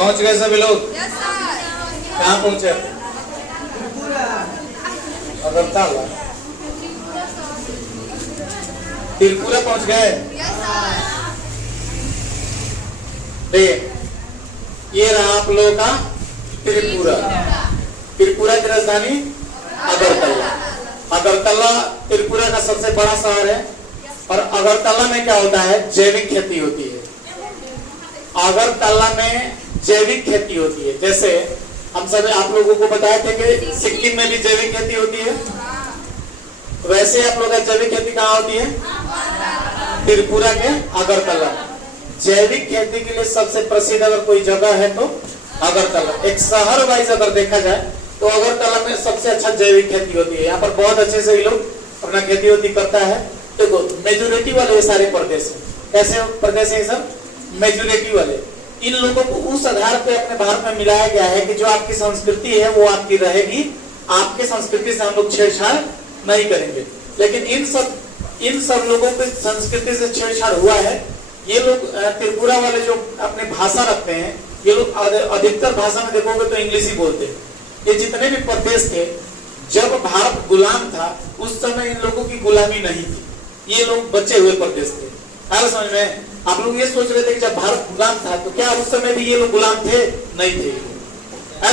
पहुंच गए सभी लोग? कहाँ पहुंचे? अगरतला, त्रिपुरा पहुंच गए? ये रहा आप लोगों का त्रिपुरा। त्रिपुरा की राजधानी अगरतला। अगरतला त्रिपुरा का सबसे बड़ा शहर है। और अगरतला में क्या होता है? जैविक खेती होती है। अगरतला में जैविक खेती होती है। जैसे हम सब आप लोगों को बताए थे कि सिक्किम में भी जैविक खेती होती है, वैसे आप लोगों का जैविक खेती कहाँ होती है? त्रिपुरा के अगरतला। जैविक खेती के लिए सबसे प्रसिद्ध अगर कोई जगह है तो अगरतला। एक शहर वाइज अगर देखा जाए तो अगरतला में सबसे अच्छा जैविक खेती होती है। यहाँ पर बहुत अच्छे से ये लोग अपना खेती होती करता है। देखो मेजोरिटी वाले ये सारे प्रदेश है। कैसे प्रदेश है सब? मेजोरिटी वाले। इन लोगों को उस आधार पे अपने भारत में मिलाया गया है कि जो आपकी संस्कृति है वो आपकी रहेगी, आपके संस्कृति से हम लोग छेड़छाड़ नहीं करेंगे। लेकिन इन सब लोगों की संस्कृति से छेड़छाड़ हुआ है। ये लोग त्रिपुरा वाले जो अपने भाषा रखते हैं, ये लोग अधिकतर भाषा में देखोगे तो इंग्लिश ही बोलते हैं। ये जितने भी प्रदेश थे, जब भारत गुलाम था उस समय इन लोगों की गुलामी नहीं थी। ये लोग बचे हुए प्रदेश थे। समझ में? आप लोग ये सोच रहे थे कि जब भारत गुलाम था तो क्या उस समय भी ये लोग गुलाम थे? नहीं थे।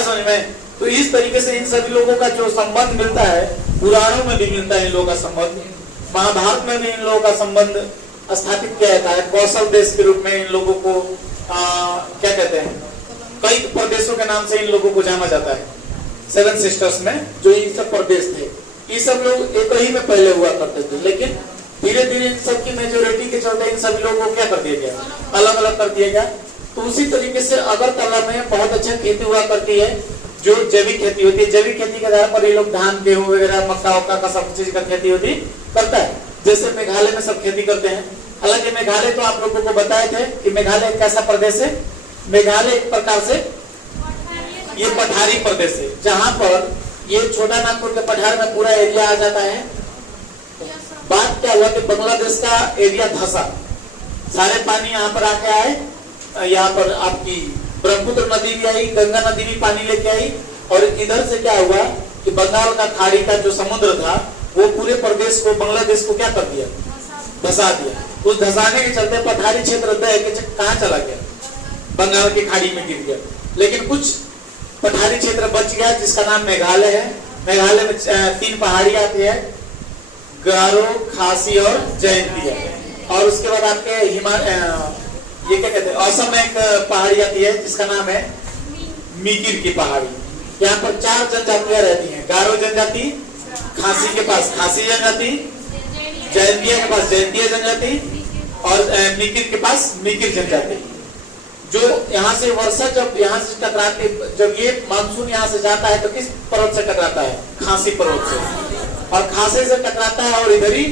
समझ में? तो इस तरीके से इन सभी लोगों का जो संबंध मिलता है, पुराणों में भी मिलता है इन लोगों का संबंध, महाभारत में भी इन लोगों का संबंध स्थापित किया जाता है। कौशल देश के रूप में इन लोगों को क्या कहते हैं, कई प्रदेशों के नाम से इन लोगों को जाना जाता है। सेवन सिस्टर्स में जो इन सब प्रदेश थे, ये सब लोग एक ही में पहले हुआ करते थे। लेकिन धीरे धीरे इन सबकी मेजोरिटी के चलते इन सभी लोगों को क्या कर दिया गया? अलग अलग कर दिया गया। तो उसी तरीके से अगरतला में बहुत अच्छा खेती हुआ करती है, जो जैविक खेती होती है। जैविक खेती के आधार पर ये लोग धान, गेहूं वगैरह, मक्का वक्का का सब चीज का खेती होती करता है। जैसे मेघालय में सब खेती करते हैं। हालांकि मेघालय तो आप लोगों को बताए थे कि मेघालय एक कैसा प्रदेश है। मेघालय एक प्रकार से ये पठारी प्रदेश है, जहाँ पर ये छोटा नागपुर के पठार में पूरा एरिया आ जाता है। बात क्या हुआ कि बांग्लादेश का एरिया धंसा, सारे पानी यहाँ पर आके आए। यहाँ पर आपकी ब्रह्मपुत्र नदी भी आई, गंगा नदी भी पानी लेके आई। और इधर से क्या हुआ कि बंगाल का खाड़ी का जो समुद्र था वो पूरे प्रदेश को, बांग्लादेश को क्या कर दिया? धसा दिया। उस धसाने के चलते पठारी क्षेत्र कहाँ चला गया? बंगाल की खाड़ी में गिर गया। लेकिन कुछ पठारी क्षेत्र बच गया जिसका नाम मेघालय है। मेघालय में 3 पहाड़ी आती है, गारो, खासी और जयंती। और उसके बाद आपके ये क्या कहते हैं, असम में एक पहाड़ी आती है जिसका नाम है मीकिर की पहाड़ी। यहाँ पर 4 जनजातियां रहती हैं। गारो जनजाति खासी के पास खासी जनजाति, जयंतिया के पास जयंतिया जनजाति और मीकिर के पास मीकिर जनजाति। जो यहाँ से वर्षा जब यहाँ से टकराती, जब ये मानसून यहाँ से जाता है तो किस पर्वत से टकराता है? खासी पर्वत से। और खासी से टकराता है और इधर ही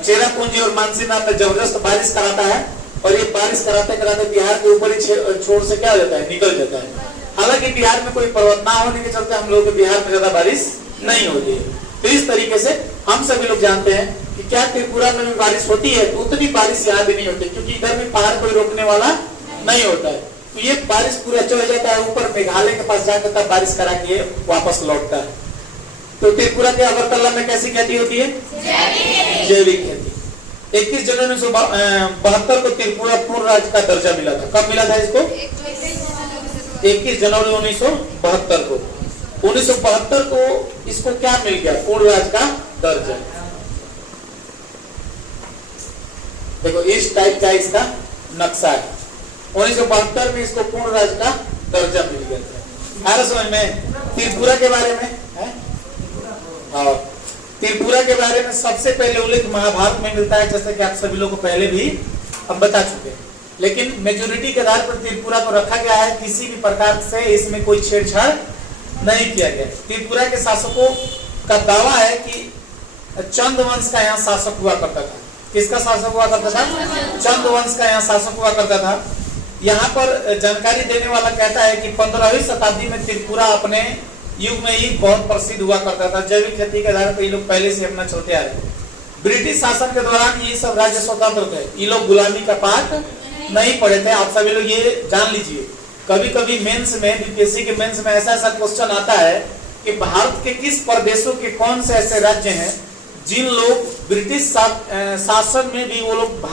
चेरापूंजी और मानसीमा में जबरदस्त बारिश कराता है। और ये बारिश कराते कराते बिहार के ऊपर ही छोर से क्या हो जाता है? निकल जाता है। हालांकि बिहार में कोई पर्वत ना होने के चलते हम लोग के बिहार में ज्यादा बारिश नहीं होती है। तो इस तरीके से हम सभी लोग जानते हैं कि क्या त्रिपुरा में भी बारिश होती है? तो उतनी बारिश यहाँ भी नहीं होती, क्योंकि इधर भी पहाड़ कोई रोकने वाला नहीं होता है। तो ये बारिश पूरा चल जाता है ऊपर मेघालय के पास जाकर, तब बारिश करा के वापस लौटता है। तो त्रिपुरा के अगरतला में कैसी खेती होती है? जैविक खेती। 21 जनवरी 1972 को त्रिपुरा पूर्ण राज्य का दर्जा मिला था। कब मिला था इसको? 21 जनवरी 1972 को। 1972 को इसको क्या मिल गया? पूर्ण राज्य का दर्जा। देखो इस टाइप का इसका नक्शा है। 1972 में इसको पूर्ण राज्य का दर्जा मिल गया था। समझ में? त्रिपुरा के बारे में है। और त्रिपुरा के बारे में सबसे पहले उल्लेख महाभारत में मिलता है, जैसे कि आप सभी लोगों को पहले भी हम बता चुके हैं। लेकिन मेजोरिटी के आधार पर त्रिपुरा को रखा गया है। किसी भी प्रकार से इसमें कोई छेड़छाड़ नहीं किया गया। त्रिपुरा के शासकों का दावा है कि चंद वंश का यहाँ शासक हुआ करता था। किसका शासक हुआ करता था? चंद वंश का यहाँ शासक हुआ करता था। यहाँ पर जानकारी देने वाला कहता है कि 15वीं शताब्दी में त्रिपुरा अपने युग में ही बहुत प्रसिद्ध हुआ करता था। जैविक खेती के आधार पर ये लोग पहले से अपना चलते आ रहे थे। ब्रिटिश शासन के दौरान ये सब राज्य स्वतंत्र थे। ये लोग गुलामी का पाठ नहीं पढ़े थे। आप सभी लोग ये जान लीजिए, कभी कभी मेंस में, बीपीएससी के मेंस में ऐसा क्वेश्चन आता है कि भारत के किस प्रदेशों के कौन से ऐसे राज्य हैं जिन लोग ब्रिटिश शासन में भी वो लोग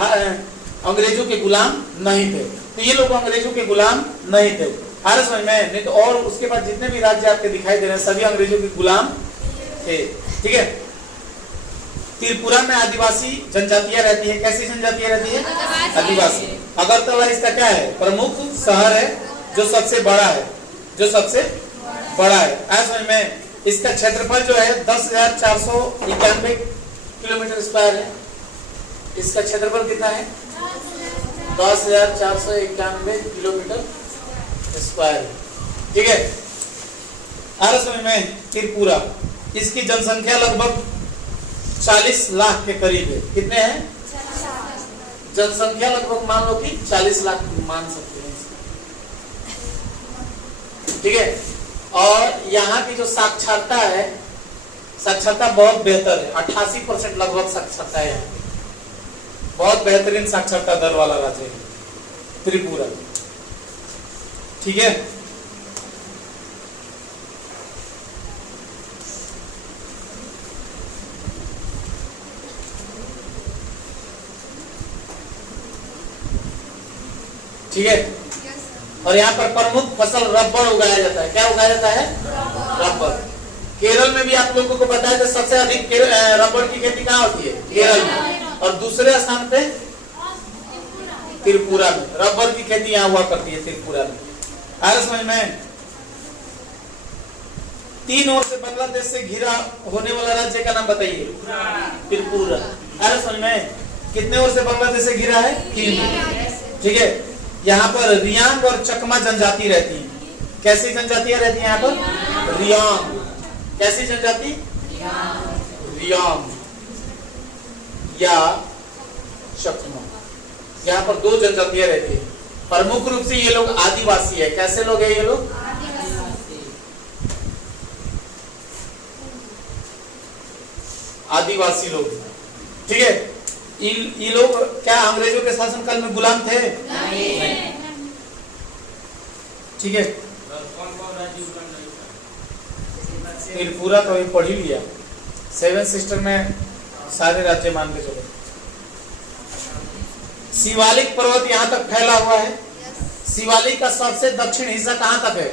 अंग्रेजों के गुलाम नहीं थे। तो ये लोग अंग्रेजों के गुलाम नहीं थे। आ रहा समझ में? नहीं तो और उसके बाद जितने भी राज्य आपके दिखाई दे रहे हैं सभी अंग्रेजों के गुलाम थे। ठीक है। त्रिपुरा में आदिवासी जनजातियां रहती है। कैसी जनजातियां रहती है? आदिवासी। अगरतला इसका क्या है? प्रमुख शहर है, जो सबसे बड़ा है, जो सबसे बड़ा है। आज समझ में? इसका क्षेत्रफल जो है 10,491 किलोमीटर स्क्वायर है। इसका क्षेत्रफल कितना है? 10,491 किलोमीटर स्क्वायर। ठीक है। आज समझ में? त्रिपुरा, इसकी जनसंख्या लगभग 40 लाख के करीब है। कितने हैं? जनसंख्या लगभग मान लो कि 40 लाख मान सकते हैं। ठीक है। और यहाँ की जो साक्षरता है, साक्षरता बहुत बेहतर है। 88% लगभग साक्षरता है। बहुत बेहतरीन साक्षरता दर वाला राज्य है त्रिपुरा। ठीक है। ठीक है। और यहाँ पर प्रमुख फसल रबर उगाया जाता है। क्या उगाया जाता है? रबर। केरल में भी आप लोगों को पता है कि सबसे अधिक रबर की खेती कहाँ होती है? केरल में। और दूसरे स्थान पे त्रिपुरा में रबर की खेती यहाँ हुआ करती है, त्रिपुरा में। आगे समझ में? 3 ओर से बांग्लादेश से घिरा होने वाला राज्य का नाम बताइए। त्रिपुरा। आगे समझ में? कितने ओर से बांग्लादेश से घिरा है? 3। ठीक है। यहाँ पर रियांग और चकमा जनजाति रहती है। कैसी जनजातियां रहती हैं यहाँ पर? रियांग। कैसी जनजाति? रियांग या चकमा। यहाँ पर 2 जनजातियां रहती है। प्रमुख रूप से ये लोग आदिवासी है। कैसे लोग हैं ये लोग? आदिवासी लोग। ठीक है। ये लोग क्या अंग्रेजों के शासनकाल में गुलाम थे? नहीं। ठीक है। त्रिपुरा तो पढ़ ही लिया। 7 सिस्टर में सारे राज्य मान के चलो। शिवालिक पर्वत यहाँ तक फैला हुआ है। शिवालिक का सबसे दक्षिण हिस्सा कहाँ तक है?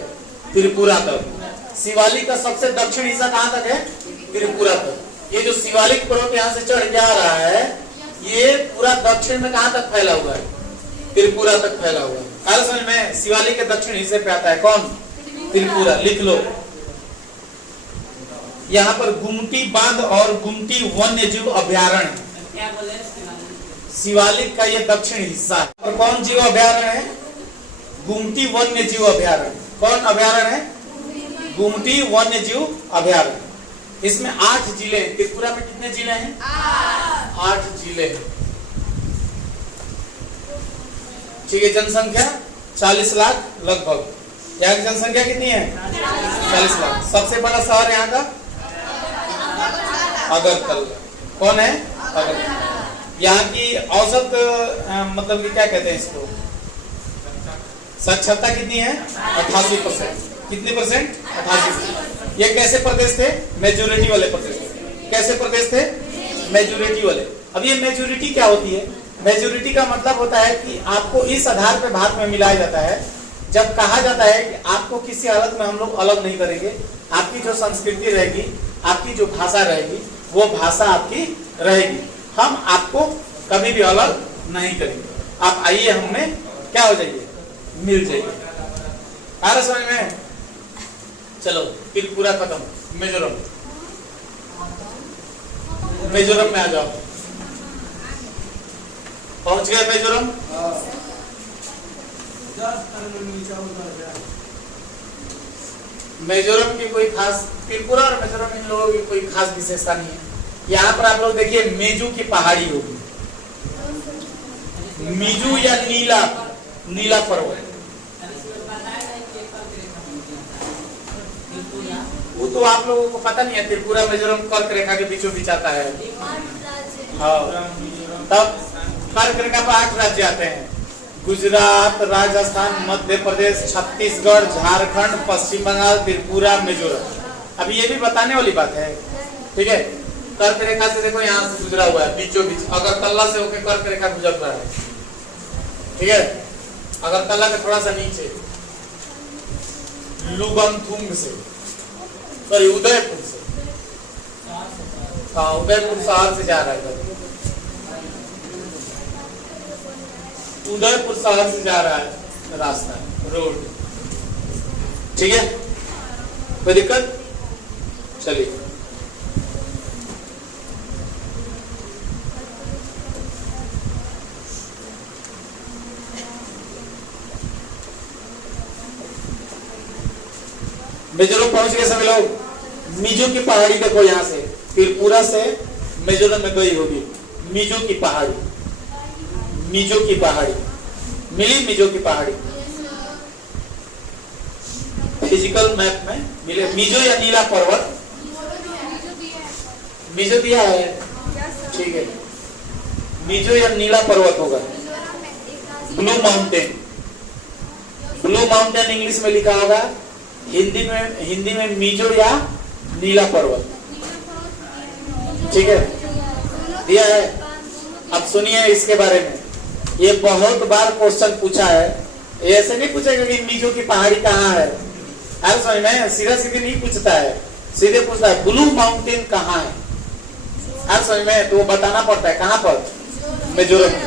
त्रिपुरा तक। शिवालिक का सबसे दक्षिण हिस्सा कहाँ तक है? त्रिपुरा तक। ये जो शिवालिक पर्वत यहाँ से चढ़ के आ रहा है, ये पूरा दक्षिण में कहां तक फैला हुआ है? त्रिपुरा तक फैला हुआ है। समझ में? शिवालिक के दक्षिण हिस्से पे आता है कौन? त्रिपुरा। लिख लो। यहाँ पर गुमटी बांध और गुमटी वन्य जीव अभ्यारण्य, शिवालिक का ये दक्षिण हिस्सा है। और कौन जीव अभ्यारण्य है? गुमटी वन्य जीव अभ्यारण्य। कौन अभ्यारण्य है? गुमटी वन्य जीव अभ्यारण्य। इसमें 8 जिले हैं। त्रिपुरा में कितने जिले हैं? 8 जिले हैं। ठीक है। जनसंख्या 40 लाख लगभग। यहाँ की जनसंख्या कितनी है? 40 लाख। सबसे बड़ा शहर यहाँ का अगरतला। कौन है? अगरतला। यहाँ की औसत मतलब कि क्या कहते हैं इसको, साक्षरता कितनी है? 88%। कितने परसेंट? 88%। ये कैसे प्रदेश थे? मेजोरिटी वाले प्रदेश थे। कैसे प्रदेश थे? मेजोरिटी वाले। अब ये मेजोरिटी क्या होती है? मेजोरिटी का मतलब होता है कि आपको इस आधार पे भारत में मिलाया जाता है जब कहा जाता है कि आपको किसी हालत में हम लोग अलग नहीं करेंगे। आपकी जो संस्कृति रहेगी, आपकी जो भाषा रहेगी, वो भाषा आपकी रहेगी। हम आपको कभी भी अलग नहीं करेंगे। आप आइए, हमें क्या हो जाइए? मिल जाइए। आ रहा समझ में? चलो त्रिपुरा खत्म। मिजोरम। मिजोरम में आ जाओ। पहुंच गए मिजोरम? मिजोरम की कोई खास, त्रिपुरा और मिजोरम इन लोगों की कोई खास विशेषता नहीं है। यहाँ पर आप लोग देखिए मेजू की पहाड़ी होगी। मिजू या नीला पर्वत, वो तो आप लोगों को पता नहीं है। त्रिपुरा मिजोरम कर्क रेखा के बीचों बीच आता है। हाँ, तब कर्क रेखा पर 8 राज्य आते हैं। गुजरात, राजस्थान, मध्य प्रदेश, छत्तीसगढ़, झारखंड, पश्चिम बंगाल, त्रिपुरा, मिजोरम। अभी ये भी बताने वाली बात है, ठीक है। कर्क रेखा से देखो यहाँ से गुजरा हुआ है बीचों बीच, अगरतला से होकर कर्क रेखा गुजर रहा है, ठीक है। अगरतला के थोड़ा सा नीचे लुबंथुंग से, सॉरी उदयपुर से, हाँ उदयपुर शहर से जा रहा है, उदयपुर शहर से जा रहा है रास्ता, रोड, ठीक है। कोई दिक्कत? चलिए मिजोरम पहुंच गए सभी लोग। मिजो की पहाड़ी देखो यहाँ से, त्रिपुरा से मिजोरम में गई होगी। मिजो की पहाड़ी, मिजो की पहाड़ी मिली, मिजो की पहाड़ी फिजिकल मैप में मिले। मिजो या नीला पर्वत, मिजो दिया है, ठीक है। मिजो या नीला पर्वत होगा, blue mountain, blue mountain English में लिखा होगा, हिंदी में मिजो या नीला पर्वत, ठीक है, दिया है। अब सुनिए इसके बारे में, ये बहुत बार क्वेश्चन पूछा है। ऐसे नहीं पूछेगा कि मिजो की पहाड़ी कहाँ है, अरे समझ में सीधा सीधे नहीं पूछता है, सीधे पूछता है ब्लू माउंटेन कहाँ है, अरे समझ में, तो वो बताना पड़ता है कहाँ पर, मिजोरम में।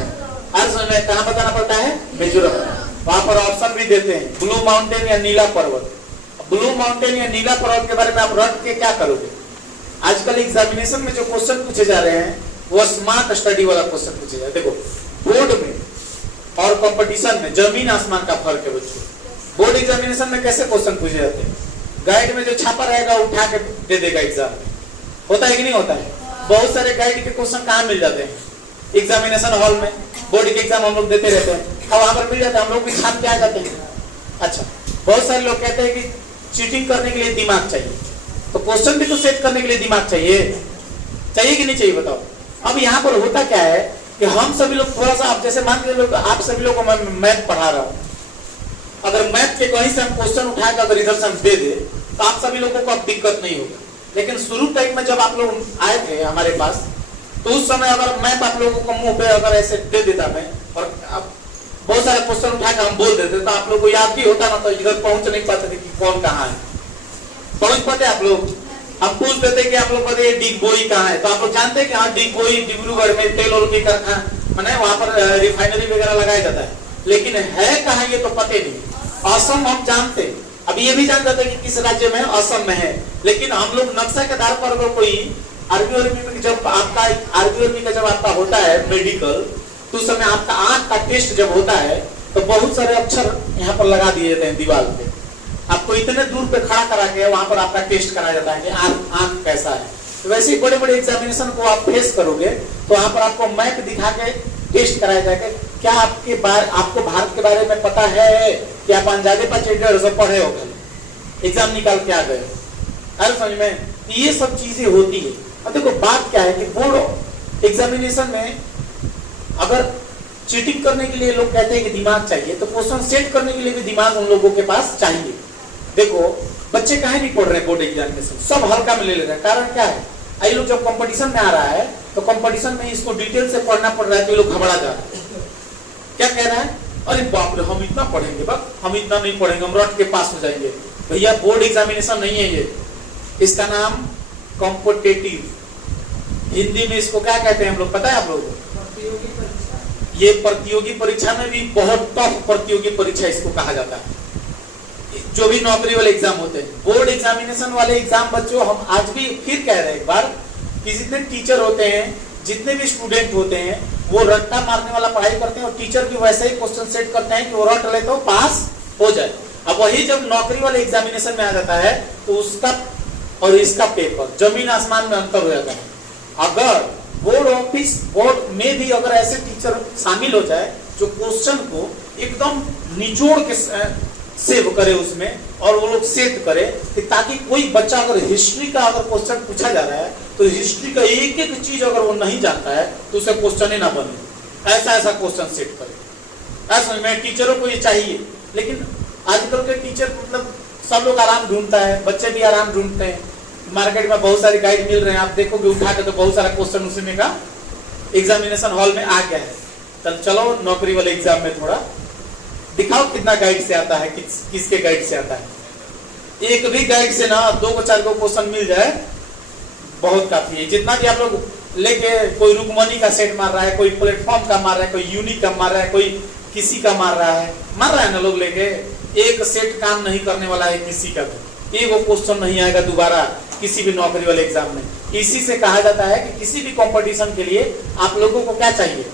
अरे समझ में कहाँ बताना पड़ता है, मिजोरम। वहां पर ऑप्शन भी देते हैं, ब्लू माउंटेन या नीला पर्वत। ब्लू माउंटेन या नीला पर्वत के बारे में आप रट के क्या करोगे? आजकल एग्जामिनेशन में जो क्वेश्चन पूछे जा रहे हैं वो स्मार्ट स्टडी वाला क्वेश्चन पूछे जा रहे हैं। देखो बोर्ड में और कंपटीशन में जमीन आसमान का फर्क है बच्चों। बोर्ड एग्जामिनेशन में कैसे क्वेश्चन पूछे जाते हैं, गाइड में जो छापा रहेगा उठा के दे देगा एग्जाम में, होता है कि नहीं होता है? बहुत सारे गाइड के क्वेश्चन कहाँ मिल जाते हैं, एग्जामिनेशन हॉल में। बोर्ड के एग्जाम हम लोग देते रहते हैं, अब वहां पर मिल जाता है, हम लोग भी छाप के आ जाते हैं। अच्छा, बहुत सारे लोग कहते हैं कि चीटिंग करने के लिए दिमाग चाहिए, तो क्वेश्चन भी तो सेट करने के लिए दिमाग चाहिए, चाहिए कि नहीं चाहिए बताओ? अब यहाँ पर होता क्या है कि हम सभी लोग थोड़ा सा, आप जैसे मान के लोग, आप सभी लोग को मैं मैथ पढ़ा रहा हूँ, अगर मैथ के कहीं से हम क्वेश्चन उठा कर अगर इधर से हम दे दे तो आप सभी लोगों को अब दिक्कत नहीं होगा। लेकिन शुरू टाइम में जब आप लोग आए थे हमारे पास, तो उस समय अगर मैथ आप लोगों को मुंह पे अगर ऐसे दे देता मैं, और अब बहुत सारे क्वेश्चन उठा कर हम बोल देते तो आप लोग को याद भी होता ना, तो इधर पहुंच नहीं पाते थे कि कौन कहाँ है। पहुंच पाते आप लोग? हम पूछ देते कि आप लोग पता है डिगबोई कहाँ है, तो आप लोग जानते हैं कि हाँ डिगबोई डिब्रूगढ़ में तेल और की कारखाना, माने वहां पर रिफाइनरी वगैरह लगाया जाता है, लेकिन है कहाँ ये तो पता नहीं। असम हम जानते, अब ये भी जान जाते कि किस राज्य में, असम में है, लेकिन हम लोग नक्शा के आधार पर अगर कोई आर्मी में जब आपका आर्मी का जब आपका होता है मेडिकल, तो उस समय आपका आंख का टेस्ट जब होता है तो बहुत सारे अक्षर यहाँ पर लगा दिए जाते हैं दीवार पे, आपको इतने दूर पे खड़ा करा के वहां पर आपका टेस्ट कराया जाता है कि आंख कैसा है। तो वैसे ही बड़े बड़े एग्जामिनेशन को आप फेस करोगे तो वहां पर आपको मैप दिखा के टेस्ट कराया जाएगा, क्या आपको भारत के बारे में पता है कि आप अंदाजे पर पढ़े हो, एग्जाम निकाल के आ गए। अरे समझ में, ये सब चीजें होती है। अब देखो बात क्या है कि बोर्ड एग्जामिनेशन में अगर चीटिंग करने के लिए लोग कहते हैं कि दिमाग चाहिए, तो क्वेश्चन सेट करने के लिए भी दिमाग उन लोगों के पास चाहिए। देखो बच्चे काहे नहीं पढ़ रहे बोर्ड एग्जामिनेशन, सब हल्का में ले ले रहे हैं। कारण क्या है, आई लोग जब कंपटीशन में आ रहा है तो कंपटीशन में इसको डिटेल से पढ़ना पड़ रहा है, तो लोग घबरा जा रहे हैं। क्या कह रहा है, अरे बाप रे हम इतना पढ़ेंगे, बस हम इतना नहीं पढ़ेंगे, हम रट के पास हो जाएंगे। भैया बोर्ड एग्जामिनेशन नहीं है ये, इसका नाम कॉम्पिटिटिव, हिंदी में इसको क्या कहते हैं हम लोग पता है आप लोगों को? ये प्रतियोगी परीक्षा में भी बहुत टफ प्रतियोगी परीक्षा इसको कहा जाता है, जो भी नौकरी वाले एग्जाम होते हैं। बोर्ड एग्जामिनेशन वाले एग्जाम बच्चों, हम आज भी फिर कह रहे हैं एक बार कि जितने टीचर होते हैं, जितने भी स्टूडेंट होते हैं, वो रट्टा मारने वाला पढ़ाई करते हैं और टीचर भी वैसे ही क्वेश्चन सेट करते हैं कि वो रट ले तो पास हो जाए। अब वही जब नौकरी वाले एग्जामिनेशन में आ जाता है तो उसका और इसका पेपर जमीन आसमान में अंतर हो जाता है। अगर बोर्ड में भी अगर ऐसे टीचर शामिल हो जाए जो क्वेश्चन को एकदम निचोड़ के सेव करे उसमें, और वो लोग सेट करे कि ताकि कोई बच्चा अगर हिस्ट्री का अगर क्वेश्चन पूछा जा रहा है तो हिस्ट्री का एक एक चीज अगर वो नहीं जानता है तो उसे क्वेश्चन ही ना बने, ऐसा क्वेश्चन सेट करे। समझ में, टीचरों को ये चाहिए। लेकिन आजकल के टीचर मतलब सब लोग आराम ढूंढता है, बच्चे भी आराम ढूंढते हैं। मार्केट में बहुत सारे गाइड मिल रहे हैं, आप देखोगे उठा के तो बहुत सारा क्वेश्चन उसी का एग्जामिनेशन हॉल में आ गया है। चलो नौकरी वाले एग्जाम में थोड़ा दिखाओ कितना गाइड से आता है, किसके गाइड से आता है। एक भी गाइड से ना 2 को 4 को क्वेश्चन मिल जाए बहुत काफी है। जितना भी आप लोग लेके, कोई रुकमनी का सेट मार रहा है, कोई प्लेटफॉर्म का मार रहा है, कोई यूनिक का मार रहा है, कोई किसी का मार रहा है ना लोग लेके, एक सेट काम नहीं करने वाला है किसी का भी। एक वो क्वेश्चन नहीं आएगा दोबारा किसी भी नौकरी वाले एग्जाम में। इसी से कहा जाता है कि किसी भी कंपटीशन के लिए आप लोगों को क्या चाहिए,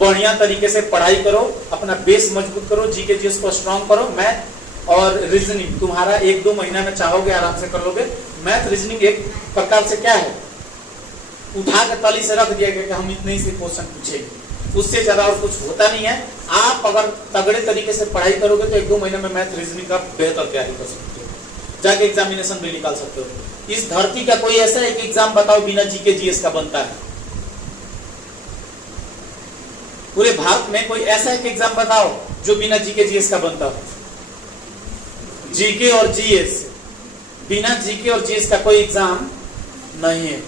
बढ़िया तरीके से पढ़ाई करो, अपना बेस मजबूत करो, जीके जीएस को स्ट्रॉन्ग करो। मैथ और रीजनिंग तुम्हारा 1-2 महीना में चाहोगे आराम से कर लोगे। मैथ रीजनिंग एक प्रकार से क्या है, उठा के तली से रख दिया गया कि हम इतने ही से क्वेश्चन पूछेंगे, उससे ज्यादा और कुछ होता नहीं है। आप अगर तगड़े तरीके से पढ़ाई करोगे तो 1-2 महीने में मैथ रीजनिंग का बेहतर तैयारी कर सकते हो, जाके एग्जामिनेशन भी निकाल सकते हो। इस धरती का कोई ऐसा एक एग्जाम बताओ बिना जीके जीएस का बनता है? पूरे भारत में कोई ऐसा एक एग्जाम बताओ जो बिना जीके जीएस का बनता हो? जीके और जीएस, बिना जीके और जीएस का कोई एग्जाम नहीं है।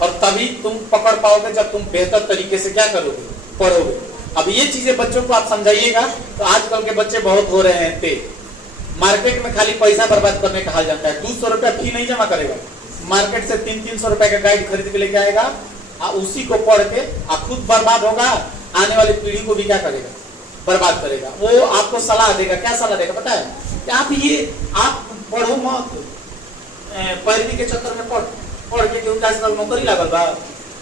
और तभी तुम पकड़ पाओगे जब तुम बेहतर तरीके से क्या करोगे, पढ़ोगे। अब ये चीजें बच्चों को आप समझाइएगा तो आजकल के बच्चे बहुत हो रहे हैं तेज। मार्केट में खाली पैसा बर्बाद करने कहा जाता है। 200 रुपया फी नहीं जमा करेगा, मार्केट से 300-300 रुपए का गाइड खरीद के लेके आएगा, उसी को पढ़ के खुद बर्बाद होगा, आने वाली पीढ़ी को भी क्या करेगा, बर्बाद करेगा। वो आपको सलाह देगा, क्या सलाह देगा पता है? आप पढ़ो मत, पैरवी के चक्कर में पढ़ के नौकरी लागल बा।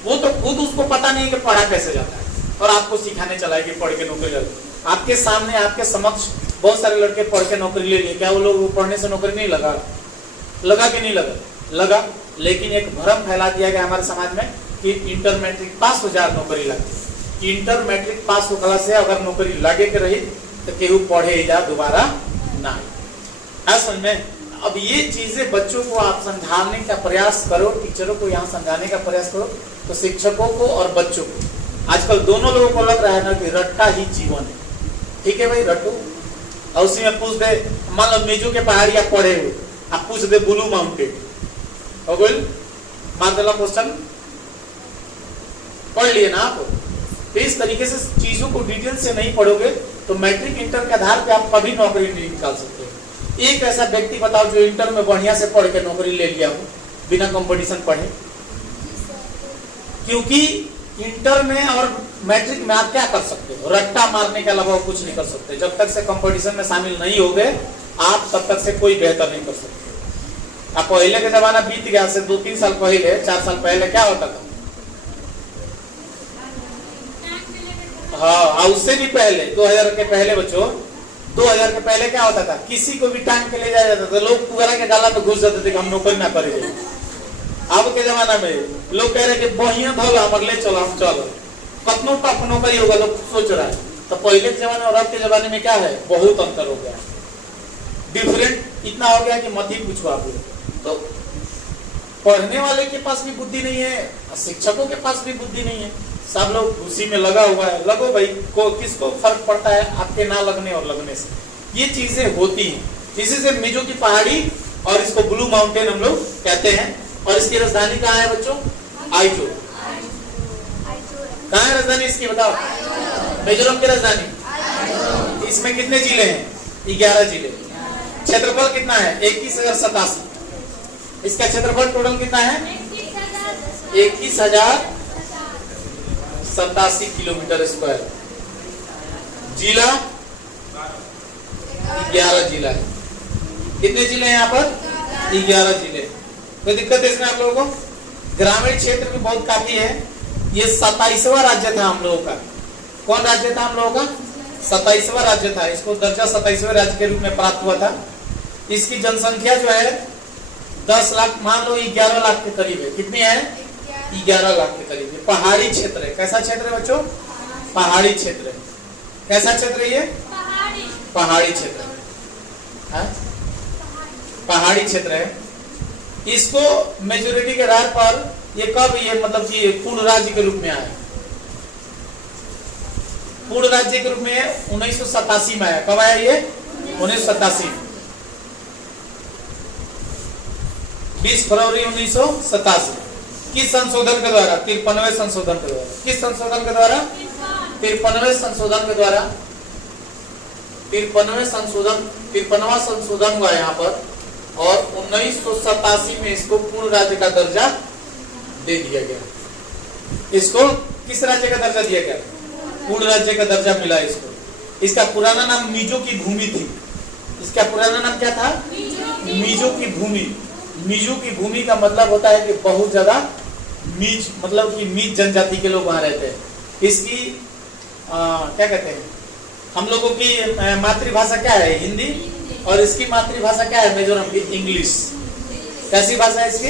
वो तो खुद उसको पता नहीं कि पढ़ा कैसे जाता है और आपको सिखाने चला है कि पढ़ के नौकरी लगे। आपके सामने आपके समक्ष बहुत सारे लड़के पढ़ के नौकरी ले लिए, क्या वो लोग पढ़ने से नौकरी नहीं लगा कि नहीं लगा? लेकिन एक भ्रम फैला दिया गया हमारे समाज में कि इंटर मैट्रिक पास हो जाए नौकरी लगे। इंटर मैट्रिक पास होने से अगर नौकरी लगे के रही तो केहू पढ़े जा दोबारा ना। समझ में? अब ये चीजें बच्चों को आप समझाने का प्रयास करो, टीचरों को यहाँ समझाने का प्रयास करो, तो शिक्षकों को और बच्चों को आजकल दोनों लोगों को लग रहा है ना कि रट्टा ही जीवन है। ठीक है भाई, रटो। और उसी में पूछ दे, मान लो मेजो के पहाड़ी आप पढ़े हो, आप पूछ दे ब्लू माउंटेन, मार देला क्वेश्चन, पढ़ लिए ना आप। तो इस तरीके से चीजों को डिटेल से नहीं पढ़ोगे तो मैट्रिक इंटर के आधार पे आप कभी नौकरी नहीं निकाल सकते। एक ऐसा व्यक्ति बताओ जो इंटर में बढ़िया से पढ़ के नौकरी ले लिया हो बिना कंपटीशन पढ़े। क्योंकि इंटर में और मैट्रिक में आप क्या कर सकते हो, रट्टा मारने के अलावा कुछ नहीं कर सकते। जब तक से कंपटीशन में शामिल नहीं हो गए आप तब तक से कोई बेहतर नहीं कर सकते। अब पहले का जमाना बीत गया, से 2-3 साल पहले, 4 साल पहले क्या होता था? हाँ, उससे भी पहले 2000 के पहले बच्चों, 2000 के पहले क्या होता था? किसी को भी टांग के ले जाया जाता था, लोग पुगरा के गाला में घुस जाते थे कि हम नौकरी ना करेंगे। अब के जमाना में लोग कह रहे कि बढ़िया भल हम ले चलो, हम चलो कतनों टफ नौकरी होगा, लोग सोच रहा है। तो पहले के जमाने और अब के जमाने में क्या है, बहुत अंतर हो गया, डिफरेंट इतना हो गया कि मत ही पूछो आप। तो पढ़ने वाले के पास भी बुद्धि नहीं है, शिक्षकों के पास भी बुद्धि नहीं है, सब लोग उसी में लगा हुआ है। लगो भाई, किसको फर्क पड़ता है आपके ना लगने और लगने से? ये चीजें होती हैं। इसी से मेजो की पहाड़ी और इसको ब्लू माउंटेन हम लोग कहते हैं। और इसकी राजधानी कहाँ है बच्चों? आइजोल। कहाँ है राजधानी इसकी बताओ? मिजोरम की राजधानी। इसमें कितने जिले हैं? 11 जिले। क्षेत्रफल कितना है? 21,087। इसका क्षेत्रफल टोटल कितना है? 21,087 किलोमीटर स्क्वायर। जिला 11 जिला है। कितने जिले हैं यहाँ पर? 11 जिले। कोई दिक्कत है इसमें आप लोगों को? ग्रामीण क्षेत्र में बहुत काफी है। ये 27वां राज्य था हम लोगों का। कौन राज्य था हम लोगों का? 27वां राज्य था। इसको दर्जा 27वें राज्य के रूप में प्राप्त हुआ था। इसकी जनसंख्या जो है 10 लाख, मान लो 11 लाख के करीब है। कितनी है? 11 लाख के करीब है। पहाड़ी क्षेत्र है। कैसा क्षेत्र है बच्चों? पहाड़ी क्षेत्र है। कैसा क्षेत्र है ये? पहाड़ी क्षेत्र है। पहाड़ी क्षेत्र है। इसको मेजोरिटी के आधार पर ये कब, ये मतलब कि पूर्ण राज्य के रूप में आया। पूर्ण राज्य के रूप में 1987 में आया। कब आया ये? 1987, 20 फरवरी 1987। किस संशोधन के द्वारा? 53वें संशोधन के द्वारा। किस संशोधन के द्वारा? 53वें संशोधन के द्वारा। 53वां संशोधन हुआ यहाँ पर, और 1987 में इसको पूर्ण राज्य का दर्जा दे दिया गया। इसको किस राज्य का दर्जा दिया गया? पूर्ण राज्य का दर्जा मिला इसको। इसका पुराना नाम मिजो की भूमि थी। इसका पुराना नाम क्या था? मिजो की भूमि। मिजो की भूमि का मतलब होता है कि बहुत ज्यादा मीज, मतलब कि मीज जनजाति के लोग वहां रहते हैं। इसकी क्या कहते हैं, हम लोगों की मातृभाषा क्या है? हिंदी। और इसकी मातृभाषा क्या है? मिजोरम की इंग्लिश। कैसी भाषा है इसकी?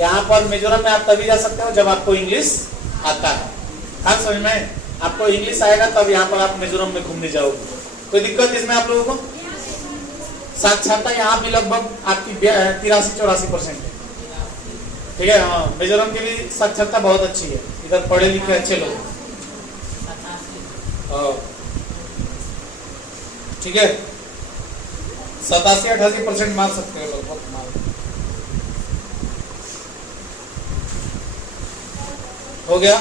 यहाँ पर मिजोरम में आप तभी जा सकते हो जब आपको इंग्लिश आता है। आप समझ में? आपको इंग्लिश आएगा तब यहाँ पर आप मिजोरम में घूमने जाओगे। कोई दिक्कत इसमें आप लोगों को? साक्षरता यहाँ भी लगभग आपकी 83-84% है। ठीक है। हाँ, मिजोरम की भी साक्षरता बहुत अच्छी है। इधर पढ़े लिखे अच्छे लोग। ठीक है, 87-88% मार सकते हो लगभग। हो गया।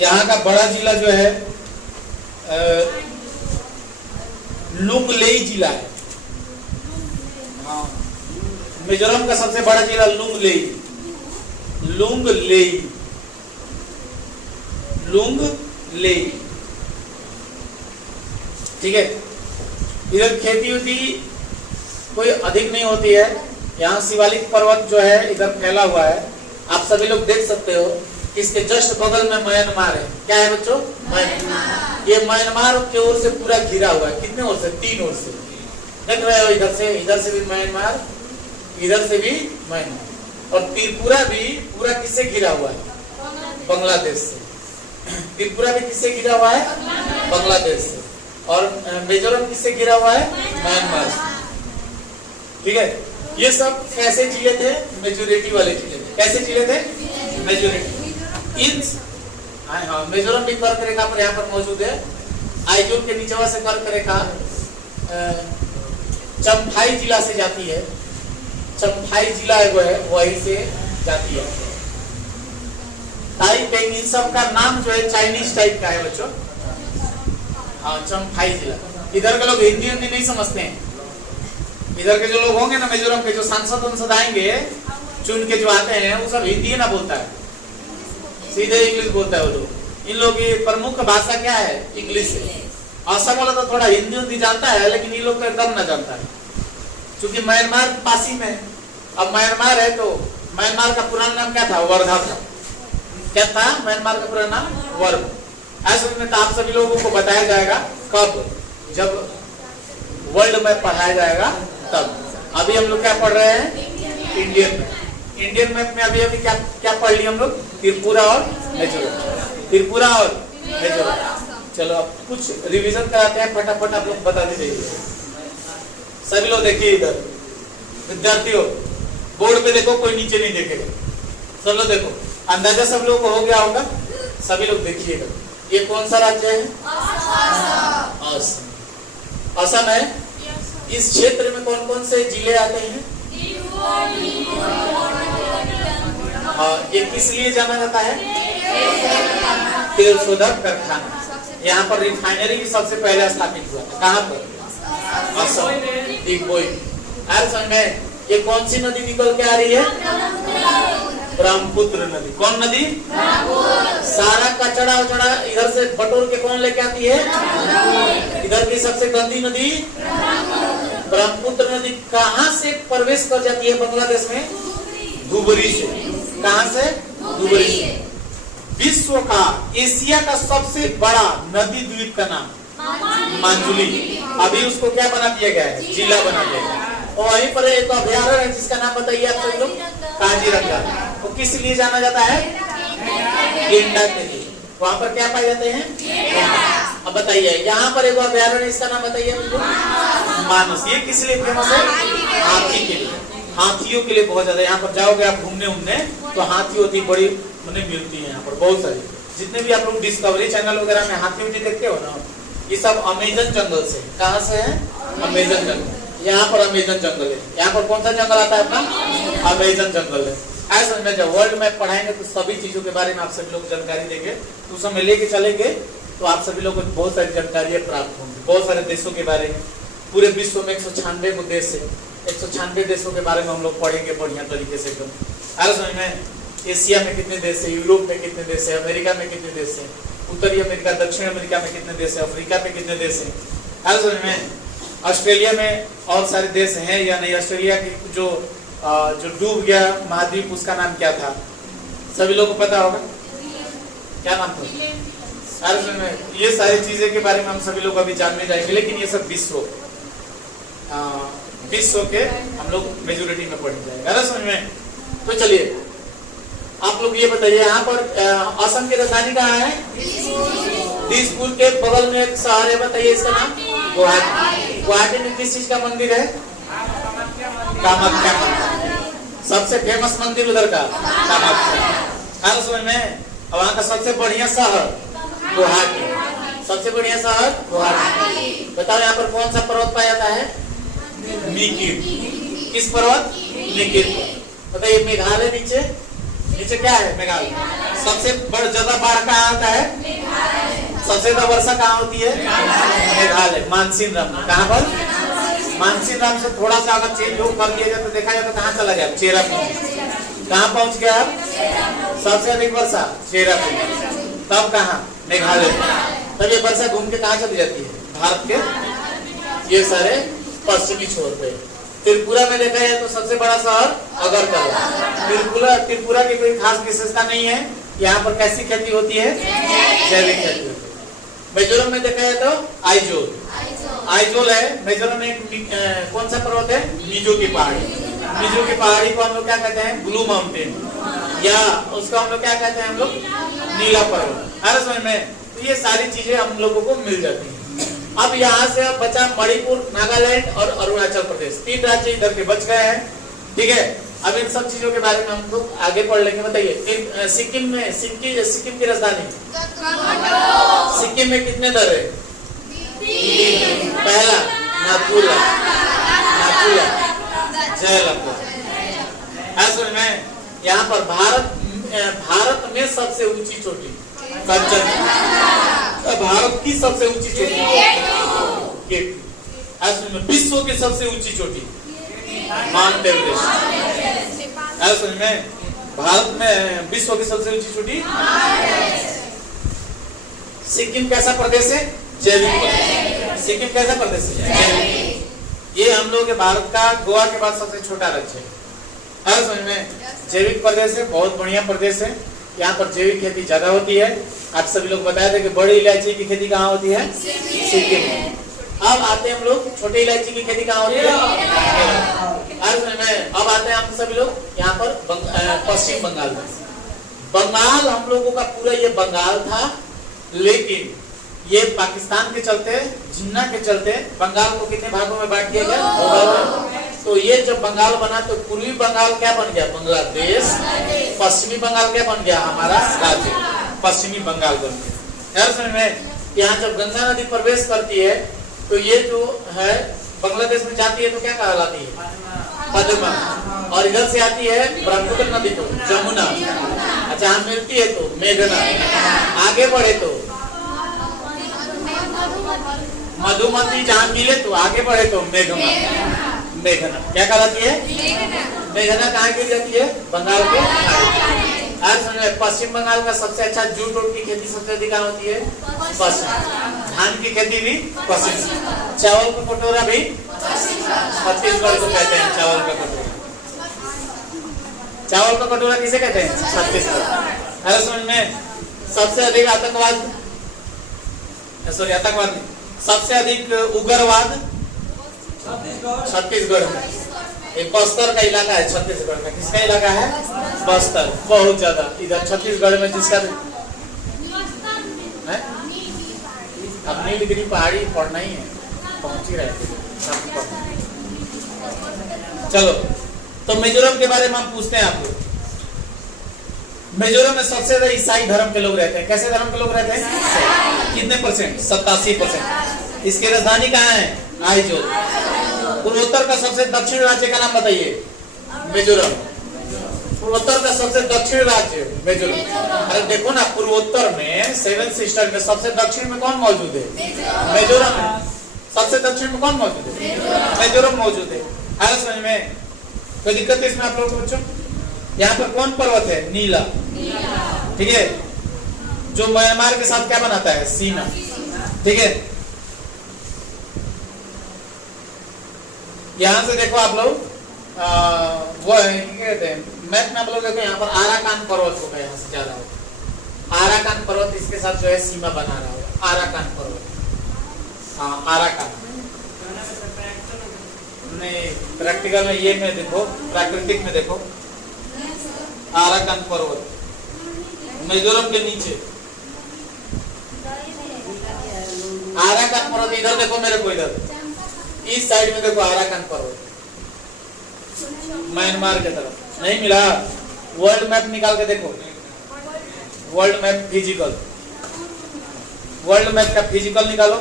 यहाँ का बड़ा जिला जो है लुंगलेई जिला है। हाँ, मिजोरम का सबसे बड़ा जिला लुंगलेई। लुंगलेई, लुंगलेई। ठीक है। इधर खेती उती कोई अधिक नहीं होती है। यहाँ शिवालिक पर्वत जो है इधर फैला हुआ है। आप सभी लोग देख सकते हो। इसके जस्ट बगल में म्यांमार है। क्या है बच्चों? म्यांमार। ये म्यांमार की ओर से पूरा घिरा हुआ है। कितने ओर से? 3 ओर से। देख रहे हो? इधर से भी म्यांमार, इधर से भी म्यांमार, और त्रिपुरा भी पूरा किससे घिरा हुआ है? बांग्लादेश से। त्रिपुरा भी किससे घिरा हुआ है? बांग्लादेश से। और मिजोरम किससे घिरा हुआ है? म्यांमार से। ठीक है। ये सब कैसे जिले थे? मेजोरिटी वाले जिले थे। कैसे जिले थे? मेजोरिटी। हाँ, मिजोरम भी कर्क रेखा पर यहाँ पर मौजूद है। आइजोल के नीचे से कर्क रेखा चम्फाई जिला से जाती है। चम्फाई जिला है वो है, वहीं से जाती है। ताइपेंग, इन सब का नाम जो है चाइनीज टाइप का है बच्चों। हाँ, चम्फाई जिला। इधर के लोग हिंदी नहीं समझते हैं। इधर के जो लोग होंगे ना मिजोरम के, जो सांसद आएंगे चुन के जो आते हैं, वो सब हिंदी ना बोलता है, सीधे इंग्लिश बोलता है वो लोग। इन लोग की प्रमुख भाषा क्या है? इंग्लिश है। असम वाला तो थोड़ा हिंदी जानता है, लेकिन इन लोग का कम ना जानता है, क्योंकि म्यांमार पासी में। अब म्यांमार है तो म्यांमार का पुराना नाम क्या था? वर्धा था। क्या था म्यांमार का पुराना नाम? वर्ग। ऐसे में तो आप सभी लोगों को बताया जाएगा कब? जब वर्ल्ड मैप पढ़ाया जाएगा तब। अभी हम लोग क्या पढ़ रहे हैं? Indian map. इंडियन मैप में अभी क्या क्या पढ़ लिया हम लोग? त्रिपुरा और मिजोरम। त्रिपुरा और मिजोरम। चलो अब कुछ रिवीजन कराते हैं, फटाफट आप लोग बताते जाइए। सभी लोग देखिए इधर, विद्यार्थियों बोर्ड पे देखो, कोई नीचे नहीं देखेगा। सब लोग देखो, अंदाजा सब लोग को हो गया होगा। सभी लोग देखिएगा। ये कौन सा राज्य है? असम। असम है। इस क्षेत्र में कौन कौन से जिले आते हैं? हाँ, ये किस लिए जाना जाता है? तेल शोधक कारखाना। यहाँ पर रिफाइनरी भी सबसे पहले स्थापित हुआ था। कहाँ पर? असम, दिग्बोई। समझ में? ये कौन सी नदी निकल के आ रही है? ब्रह्मपुत्र नदी। कौन नदी? सारा कचड़ा उचड़ा इधर से बटोर के कौन लेके आती है? इधर की सबसे गंदी नदी ब्रह्मपुत्र नदी। कहाँ से प्रवेश कर जाती है बांग्लादेश में? धुबरी से। कहाँ से? धुबरी से। विश्व का, एशिया का सबसे बड़ा नदी द्वीप का नाम मांजुली। अभी उसको क्या बना दिया गया है? जिला बना दिया गया है। और वहीं पर एक अभ्यारण्य है जिसका नाम बताइए आप सभी लोग? काजीरंगा। वो किस लिए जाना जाता है? गेंडा के लिए। वहाँ पर क्या पाए जाते हैं? अब बताइए, यहाँ पर एक अभ्यारण्य, इसका नाम बताइए मुझे? मानस। ये किस लिए फेमस है? हाथी के लिए। हाथियों के लिए बहुत ज्यादा। यहाँ पर जाओगे आप घूमने तो हाथी होती बड़ी मैंने मिलती है यहाँ पर बहुत सारी। जितने भी आप लोग डिस्कवरी चैनल वगैरह में हाथी उथी देखते हो ना, ये सब अमेजन जंगल से। कहाँ से है? अमेजन जंगल। यहाँ पर अमेजन जंगल है। यहाँ पर कौन सा जंगल आता है अपना? अमेजन जंगल है। ऐसा समझना, जब वर्ल्ड मैप पढ़ाएंगे तो सभी चीजों के बारे में आप सभी लोग जानकारी देंगे, तो उस समय लेके चलेंगे तो आप सभी लोगों को बहुत सारी जानकारियां प्राप्त होंगी, बहुत सारे देशों के बारे में। पूरे विश्व में 196 देश है, 196 देशों के बारे में हम लोग पढ़ेंगे बढ़िया तरीके से एकदम। अरे समझ में, एशिया में कितने देश है, यूरोप में कितने देश है, अमेरिका में कितने देश है, उत्तरी अमेरिका, दक्षिण अमेरिका में कितने देश है, अफ्रीका में कितने देश है। अरे समझ में, ऑस्ट्रेलिया में और सारे देश हैं या नहीं। ऑस्ट्रेलिया की जो डूब गया महाद्वीप, उसका नाम क्या था? सभी लोगों को पता होगा, क्या नाम था? अरे में ये सारी चीजें के बारे में हम सभी लोग अभी जानने जाएंगे, लेकिन ये सब विश्व के हम लोग मेजोरिटी में पढ़ जाएंगे। अरे समझ में, तो चलिए आप लोग ये बताइए, यहाँ पर असम की राजधानी कहाँ है? दिसपुर के बगल में एक शहर है, बताइए इसका नाम? गुवाहाटी। गुवाहाटी में किस चीज का मंदिर है? कामाख्या मंदिर। सबसे फेमस मंदिर उधर का कामाख्या। समझ में, वहाँ का सबसे बढ़िया शहर गुवाहाटी। सबसे बढ़िया शहर गुवाहाटी। बताओ यहाँ पर कौन सा पर्वत पाया जाता है? निकिर। किस पर्वत? निकिर। बताइए मेघालय नीचे, नीचे क्या है? मेघालय। सबसे ज्यादा बाढ़ कहाँ आता है? सबसे ज्यादा वर्षा कहाँ होती है? मेघालय। मानसीन राम कहाँ पर? मानसीन राम से थोड़ा सा अगर चेंज हो कर दिया जाए तो देखा जाए तो कहाँ चला गया? चेरापूंजी। कहाँ पहुँच गया आप? सबसे अधिक वर्षा चेरापूंजी। तब कहाँ? मेघालय। तब ये वर्षा घूम के कहाँ चली जाती है? भारत के ये सारे पश्चिमी छोर पे। त्रिपुरा में देखा जाए तो सबसे बड़ा शहर अगरतला। त्रिपुरा की कोई खास विशेषता नहीं है, यहाँ पर कैसी खेती होती है? जैविक खेती। मिजोरम में देखा जाए तो आइजोल। आइजोल है मिजोरम में। कौन सा पर्वत है? मिजो की पहाड़ी। मिजो की पहाड़ी को हम लोग क्या कहते हैं? ब्लू माउंटेन, या उसको हम लोग क्या कहते हैं? हम लोग नीला पर्वत। अरे समझ में, तो ये सारी चीजें हम लोगों को मिल जाती है। अब यहाँ से बचा मणिपुर, नागालैंड और अरुणाचल प्रदेश। 3 राज्य इधर के बच गए हैं, ठीक है। अब इन सब चीजों के बारे में हम लोग आगे पढ़ लेंगे। बताइए सिक्किम में, सिक्किम की राजधानी सिक्किम में कितने दर है? पहला नाथुला, जयललिता। ऐसे में यहाँ पर भारत में सबसे ऊंची चोटी कंचनजंगा। भारत की सबसे ऊंची चोटी ऐसे में विश्व की सबसे ऊंची चोटी माउंट एवरेस्ट। ऐसे में भारत में विश्व की सबसे ऊंची चोटी। सिक्किम कैसा प्रदेश है? जैविक प्रदेश। सिक्किम कैसा प्रदेश है? जैविक। ये हम लोग के भारत का गोवा के बाद सबसे छोटा राज्य है। समझ में, जैविक प्रदेश है, बहुत बढ़िया प्रदेश है। यहाँ पर जैविक खेती ज्यादा होती है। आप सभी लोग बताए थे कि बड़ी इलायची की खेती कहाँ होती है? सिक्किम में। अब आते हैं हम लोग छोटी इलायची की खेती कहाँ होती है? अब आते हैं हम सभी लोग यहाँ पर पश्चिम बंगाल में। बंगाल हम लोगों का पूरा ये बंगाल था, लेकिन ये पाकिस्तान के चलते, जिन्ना के चलते बंगाल को कितने भागों में बांट दिया गया? तो ये जब बंगाल बना तो पूर्वी बंगाल क्या बन गया? बांग्लादेश। पश्चिमी बंगाल क्या बन गया? हमारा राज्य पश्चिमी बंगाल बन गया। यार समझ में, यहाँ जब गंगा नदी प्रवेश करती है तो ये जो है बांग्लादेश में जाती है तो क्या कहलाती है? पद्मा। और इधर से आती है ब्रह्मपुत्र नदी तो जमुना। अच्छा, मिलती है तो मेघना। आगे बढ़े तो मधुमती। जहाँ मिले तो आगे बढ़े तो मेघना। मेघना क्या कहलाती है? मेघना कहाँ की जाती है? बंगाल के। पश्चिम बंगाल का सबसे अच्छा जूट की खेती सबसे अधिक कहाँ होती है? पश्चिम। धान की खेती भी पश्चिम। चावल का कटोरा भी छत्तीसगढ़ को कहते हैं। चावल का कटोरा, चावल का कटोरा किसे कहते हैं? छत्तीसगढ़। अरे समझ में, सबसे अधिक आतंकवाद, सॉरी आतंकवाद नहीं, सबसे अधिक उग्रवाद छत्तीसगढ़ में। एक बस्तर का इलाका है छत्तीसगढ़ में। किसका इलाका है? बस्तर। बहुत ज्यादा इधर छत्तीसगढ़ में जिसका अब नीलगिरी पहाड़ी पढ़ना ही है, पहुंच ही रहे थे। चलो, तो मिजोरम के बारे में हम पूछते हैं आपको। मिजोरम में सबसे ज्यादा ईसाई धर्म के लोग रहते हैं। कैसे धर्म के लोग रहते हैं? कितने परसेंट? 87%। इसकी राजधानी कहाँ है? आइजोल। पूर्वोत्तर का सबसे दक्षिण राज्य का नाम बताइए। मिजोरम। पूर्वोत्तर का सबसे दक्षिण राज्य मिजोरम। अरे देखो ना, पूर्वोत्तर में 7 सिस्टर में सबसे दक्षिण में कौन मौजूद है? मिजोरम है। सबसे दक्षिण में कौन मौजूद है? मिजोरम मौजूद है। आया समझ में? कोई दिक्कत है इसमें आप लोगों को बच्चों? यहाँ पर कौन पर्वत है? नीला। ठीक है, जो म्यांमार के साथ क्या बनाता है? सीमा। ठीक है, यहां से देखो आप लोग, वो है क्या कहते हैं मैप में आप लोग देखो, यहाँ पर आराकान पर्वत होगा, यहाँ से ज्यादा होगा। आराकान पर्वत इसके साथ जो है सीमा बना रहा होगा। आराकान पर्वत, हाँ आराकान। नहीं, प्रैक्टिकल में ये में देखो, प्राकृतिक में देखो, आराकान पर्वत मिजोरम के नीचे। आराकान पर्वत इधर देखो मेरे को, इधर इस साइड में देखो आराकान पर्वत, म्यांमार की तरफ। नहीं मिला? वर्ल्ड मैप निकाल के देखो, world map physical, world map का फिजिकल निकालो।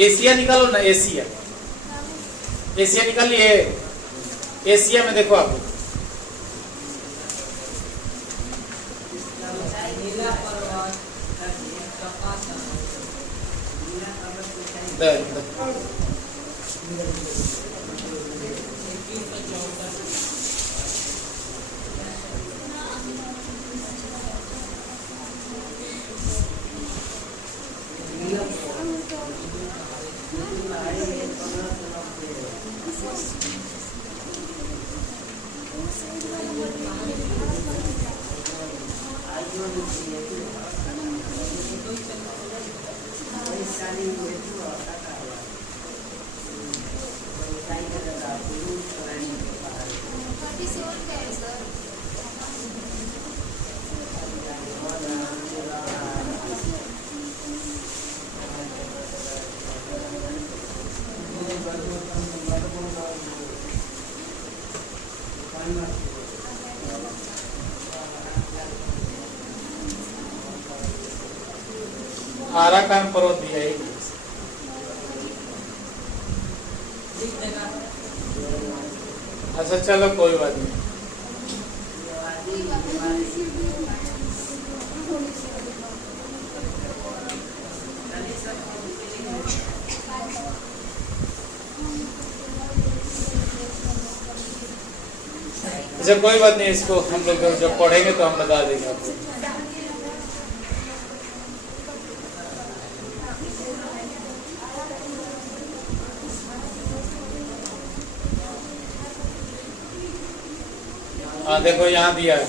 एशिया निकालो ना, एशिया, एशिया निकालिए। एशिया में देखो आप, आराकान पर्वत भी है। अच्छा चलो कोई बात नहीं। अच्छा कोई बात नहीं, इसको हम लोग जब पढ़ेंगे तो हम बता देंगे आपको। हाँ देखो यहाँ दिया है,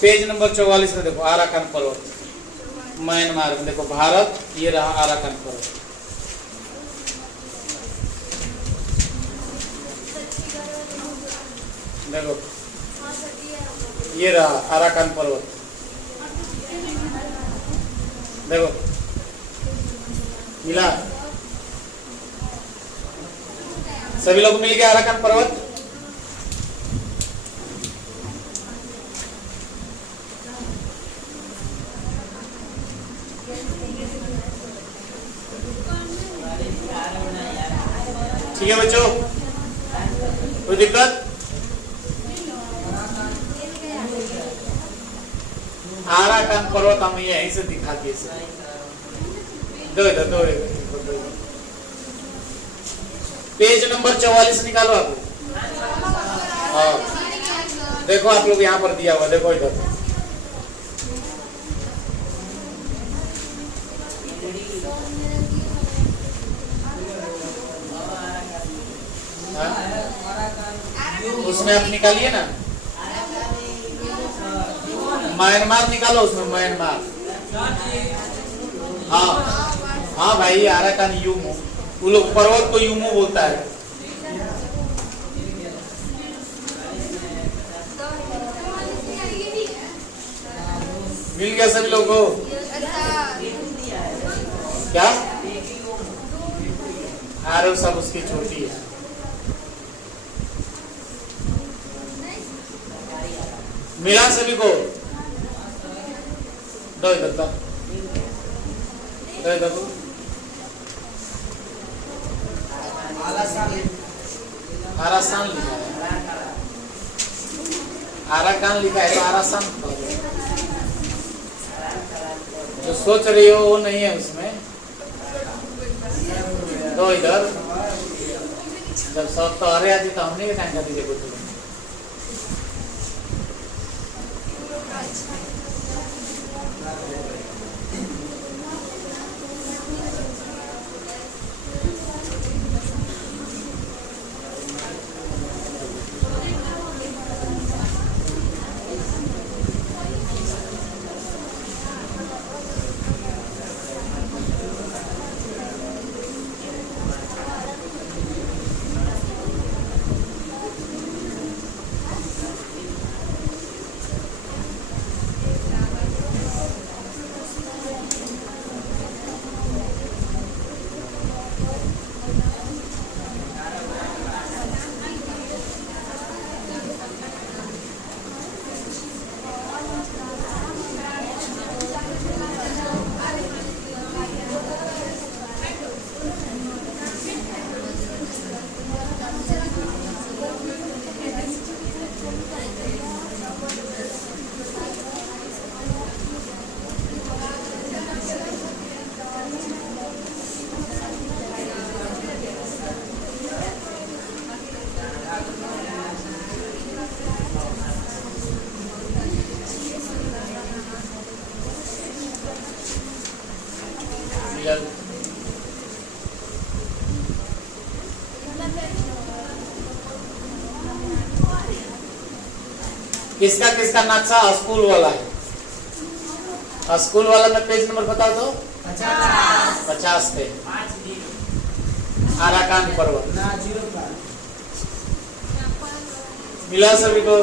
पेज नंबर 44 में देखो, आराकान पर्वत म्यांमार में। देखो भारत, ये रहा आराकान पर्वत। देखो ये रहा आराकान पर्वत। देखो मिला, सभी लोग मिल गया आराकान पर्वत। ठीक है बच्चों, कोई दिक्कत? आराकान पर्वत हम यहीं से दिखा दिए। दो इधर, दो इधर। पेज नंबर 44 निकालो आप। हाँ देखो आप लोग यहाँ पर दिया हुआ, देखो इधर। उसमें आप निकालिए ना, म्यांमार निकालो उसमें, म्यांमार। हाँ हाँ भाई, आराकान यूमू, वो लोग पर्वत को यूमू बोलता है। मिल गया सभी लोगों को? क्या? अरे सब उसकी छोटी है। मिला सभी को। दो इधर तक, दो इधर को। आरासान लिखा है, आराकान लिखा है तो आरासान। जो सोच रही हो वो नहीं है उसमें। दो इधर, जब सब तो अरे आती तो हमने भी टाइम का दीजिए कुछ। किसका किसका नक्शा स्कूल वाला है? स्कूल वाला में पेज नंबर बताओ तो। 50 पे आराकान पर्वत मिला सभी को।